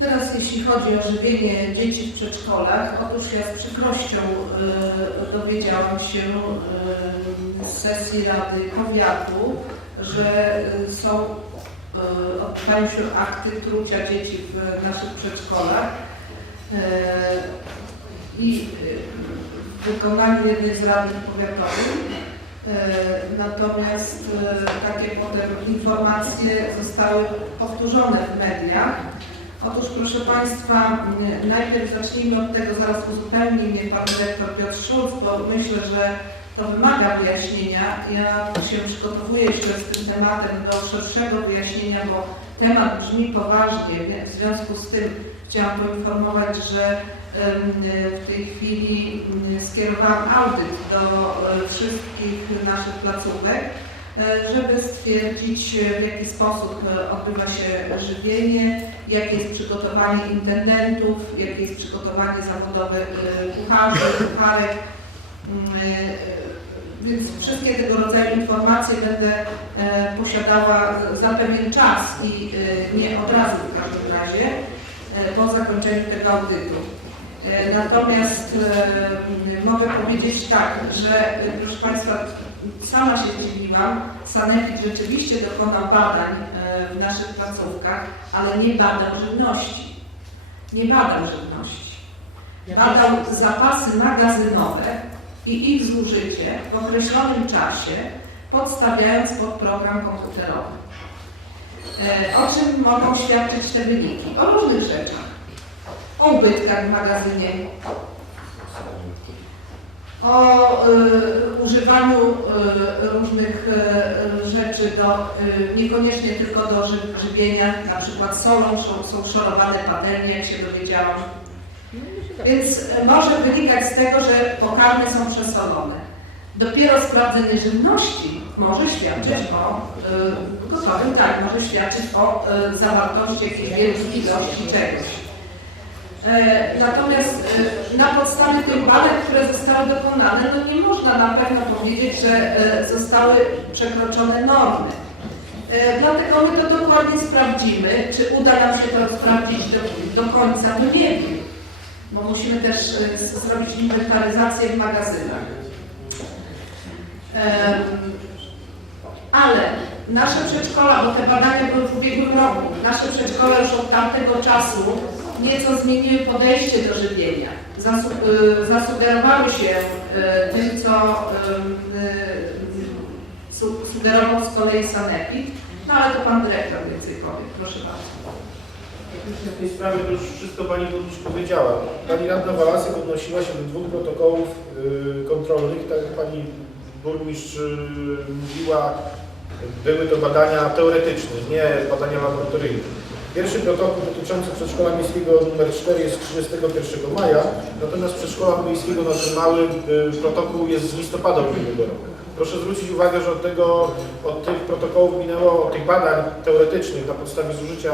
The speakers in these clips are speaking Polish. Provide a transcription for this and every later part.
Teraz jeśli chodzi o żywienie dzieci w przedszkolach, otóż ja z przykrością y, dowiedziałam się y, z sesji Rady Powiatu, że y, są, y, odbywają się akty trucia dzieci w naszych przedszkolach i y, w wykonaniu jednej z radnych powiatowych. E, Natomiast e, takie potem informacje zostały powtórzone w mediach. Otóż proszę Państwa, m, najpierw zacznijmy od tego, zaraz uzupełni mnie Pan Dyrektor Piotr Szulc, bo myślę, że to wymaga wyjaśnienia. Ja się przygotowuję jeszcze z tym tematem do szerszego wyjaśnienia, bo temat brzmi poważnie, w związku z tym chciałam poinformować, że w tej chwili m, skierowałam audyt do e, wszystkich naszych placówek, żeby stwierdzić e, w jaki sposób e, odbywa się żywienie, jakie jest przygotowanie intendentów, jakie jest przygotowanie zawodowe e, kucharzy, kucharek. Mm, e, Więc wszystkie tego rodzaju informacje będę e, posiadała za pewien czas i e, nie od razu w każdym razie e, po zakończeniu tego audytu. E, Natomiast e, mogę powiedzieć tak, że e, proszę Państwa, sama się dziwiłam, Sanepid rzeczywiście dokonał badań e, w naszych placówkach, ale nie badał żywności. Nie badał żywności. Badał zapasy magazynowe i ich zużycie w określonym czasie, podstawiając pod program komputerowy. E, O czym mogą świadczyć te wyniki? O różnych rzeczach. O ubytkach w magazynie, o y, używaniu y, różnych y, rzeczy do, niekoniecznie tylko do ży, żywienia, na przykład solą są, są szorowane patelnie, jak się dowiedziałam. Więc y, może wynikać z tego, że pokarmy są przesolone. Dopiero sprawdzenie żywności może świadczyć o gotowym, tak, może świadczyć o zawartości jakiejś wielkiej ilości czegoś. E, Natomiast e, na podstawie tych badań, które zostały dokonane, no nie można na pewno powiedzieć, że e, zostały przekroczone normy. Dlatego my to dokładnie sprawdzimy. Czy uda nam się to sprawdzić do, do końca? Wiem, bo musimy też zrobić inwentaryzację w magazynach. Ale nasze przedszkola, bo te badania były w ubiegłym roku, nasze przedszkola już od tamtego czasu nieco zmieniły podejście do żywienia. Zasu, y, zasugerowały się y, tym, co y, su, sugerował z kolei Sanepid, no ale to Pan Dyrektor więcej powie. Proszę bardzo. W tej sprawie to już wszystko Pani Burmistrz powiedziała. Pani Radna Walasek odnosiła się do dwóch protokołów kontrolnych, tak jak Pani Burmistrz mówiła, były to badania teoretyczne, nie badania laboratoryjne. Pierwszy protokół dotyczący przedszkola miejskiego nr 4 jest z 31 maja, natomiast przedszkola miejskiego na tym małym y, protokół jest z listopada ubiegłego roku. Proszę zwrócić uwagę, że od, tego, od tych protokołów minęło, od tych badań teoretycznych na podstawie zużycia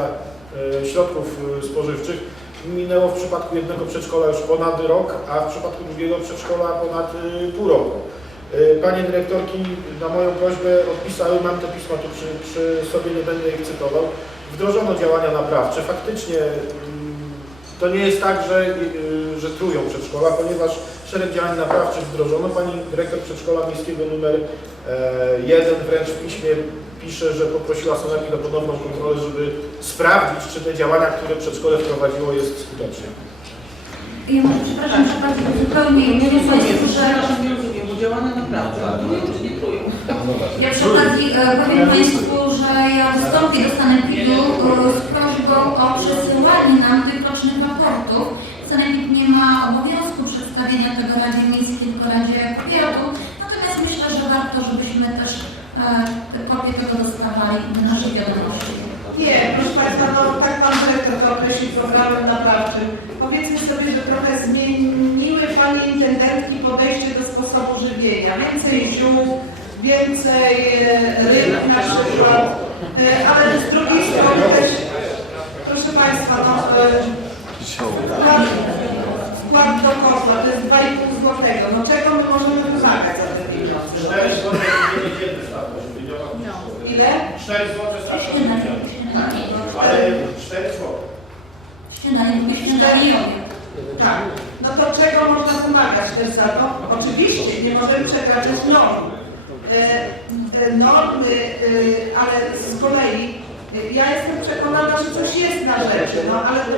e, środków e, spożywczych minęło w przypadku jednego przedszkola już ponad rok, a w przypadku drugiego przedszkola ponad pół roku. Panie dyrektorki na moją prośbę odpisały, mam te pisma tu przy, przy sobie, nie będę ich cytował. Wdrożono działania naprawcze. Faktycznie mm, to nie jest tak, że, y, że trują przedszkola, ponieważ szereg działań naprawczych wdrożono. Pani dyrektor przedszkola miejskiego numer 1 wręcz w piśmie pisze, że poprosiła Sanepid o ponowną kontrolę, żeby sprawdzić, czy te działania, które przedszkole wprowadziło, jest skuteczne. Ja może przepraszam, że bardzo zupełnie nie rozumiem, że Przepraszam, nie rozumiem, bo działania naprawdę trują czy nie trują? ja przy okazji e, powiem Państwu, że ja wystąpię do Sanepidu e, z prośbą o przesyłanie nam tych rocznych raportów. Sanepid nie ma obowiązku przedstawienia tego Radzie Miejskiej, tylko Radzie Powiatu. Natomiast myślę, że warto, żebyśmy też te kopie tego dostawali do naszej wiadomości. Nie, proszę Państwa, no tak Pan Dyrektor to określił programem naprawczym. Powiedzmy sobie, że trochę zmieniły Panie Intendentki podejście do sposobu żywienia. Więcej ziół, więcej e, ryb na przykład, ale z drugiej strony też, proszę Państwa, no, e, wkład, wkład do kosza to jest 2,5 złotego. No czego my możemy wymagać za te pieniądze? 4 zł. Ile? 4 zł świetne. Ale 4 zł. Śniadanie, tylko śniadanie i obiad. Tak. No to czego można wymagać też za to? Oczywiście nie możemy przekraczać norm. E, normy, e, ale z kolei e, ja jestem przekonana, że coś jest na rzeczy, no ale to,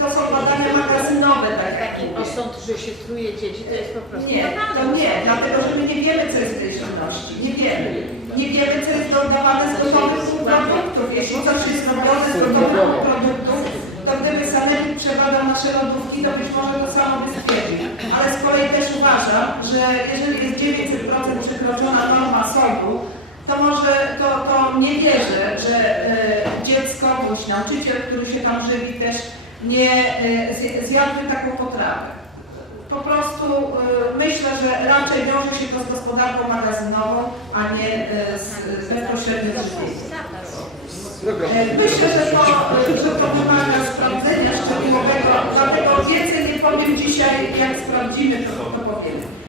to są badania magazynowe, tak jak mówię. sąd, że się truje dzieci, to jest po prostu Nie, to nie, dlatego że my nie wiemy, co jest w tej żywności. Nie wiemy. Nie wiemy, co jest dodawane z gotowych produktów. Jeśli coś jest robione z gotowych produktów, to gdyby sanepid przebadał nasze lodówki, to być może to samo by stwierdził. Ale z kolei też uważam, że jeżeli jest 900% przekroczona norma sodu, to może to, to nie wierzę, że e, dziecko bądź nauczyciel, który się tam żywi, też nie e, zje- zjadłby taką potrawę. Po prostu y, myślę, że raczej wiąże się to z gospodarką magazynową, a nie y, z, bezpośrednim żywieniem. E, Myślę, że to, y, że to wymaga sprawdzenia szczegółowego, dlatego więcej nie powiem dzisiaj, jak